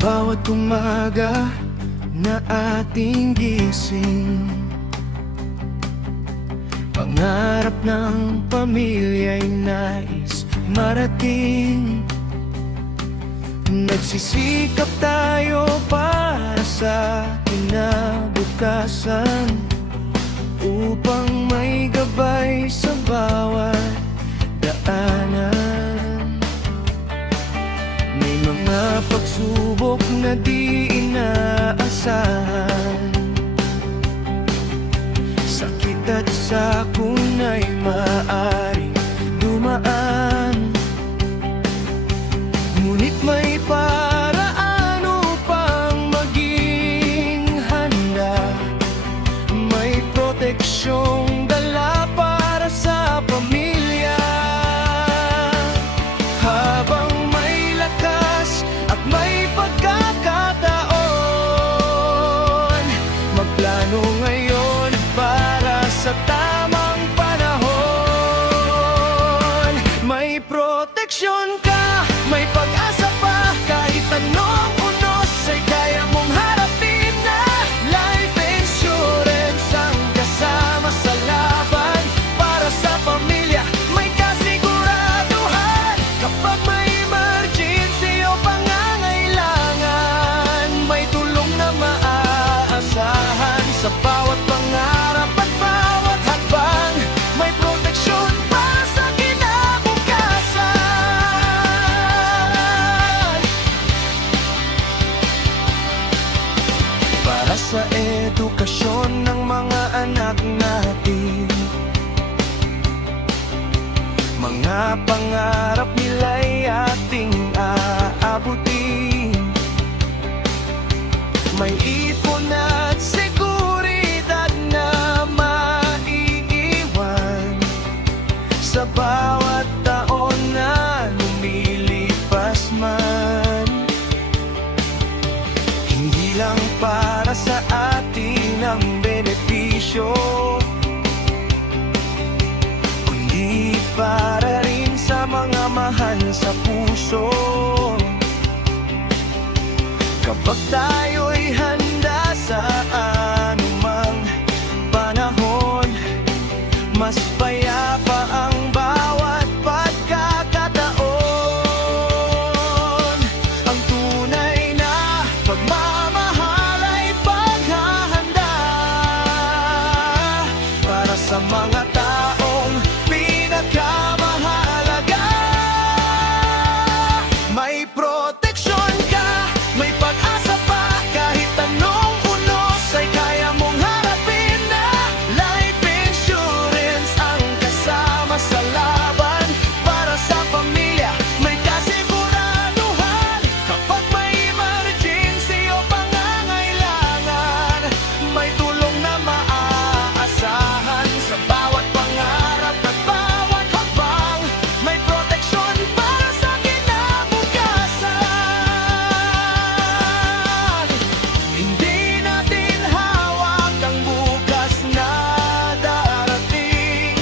Bawat umaga na ating gising, pangarap ng pamilya'y nais marating. Nagsisikap tayo para sa kinabukasan, upang may gabay sa bawat daanan. May mga pagsubok na di inaasahan, sakit at sakuna'y maaaring dumaan. Ngunit may paraan upang maging handa, may proteksyong dala para sa pamilya. Habang may lakas at may pagkakataon, magplano ngayon para sa tamang panahon. May proteksyon ka, may pag-asa pa, kahit anong unos ay kaya mong harapin na. Life insurance ang kasama sa laban, para sa pamilya may kasiguraduhan. Kapag may emergency o pangangailangan, may tulong na maaasahan. Sa bawat pangarap at bawat hakbang, may proteksyon para sa kinabukasan. Para sa edukasyon ng mga anak natin, mga pangarap nila'y ating aabutin. May ipon at seguridad na maiiwan sa bawat taon na lumilipas man. Hindi lang para sa atin ang benepisyo, kundi para rin sa mga mahal sa puso. Kapag tayo'y handa sa anumang panahon, mas payapa ang bawat pagkakataon. Ang tunay na pagmamahal ay paghahanda para sa mga taong pinakamahalaga. May proteksyon ka, may pag-asa pa, kahit anong unos ay kaya mong harapin na. Life insurance ang kasama sa laban, para sa pamilya may kasiguraduhan. Kapag may emergency o pangangailangan, may tulong na maaasahan. Sa bawat pangarap at bawat hakbang, may proteksyon para sa kinabukasan. Hindi natin hawak ang bukas na darating,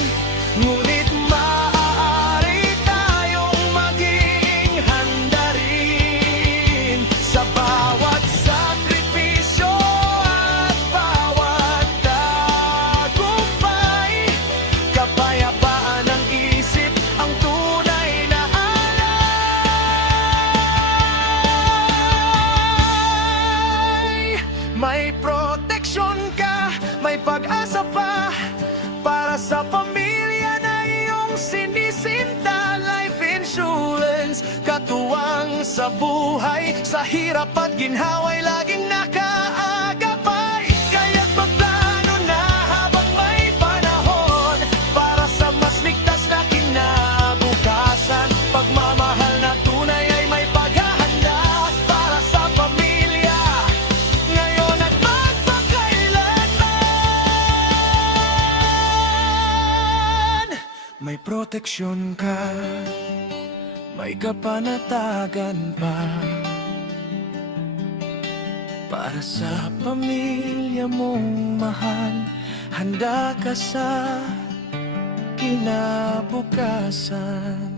ngunit maaari tayong maging handa rin. Sa bawat sakripisyo at bawat tagumpay, kapayapaan ng isip ang tunay na alay. May proteksyon ka, may pag-asa pa, para sa pamilya na iyong sinisinta. Life insurance, katuwang sa buhay, sa hirap at ginhawa'y laging nakaagapay. Kaya't magplano na habang may panahon, para sa mas ligtas na kinabukasan. Pagmamahal na tunay ay may paghahanda para sa pamilya, ngayon at magpakailanman. May proteksyon ka, may kapanatagan pa, para sa pamilya mong mahal. Handa ka sa kinabukasan.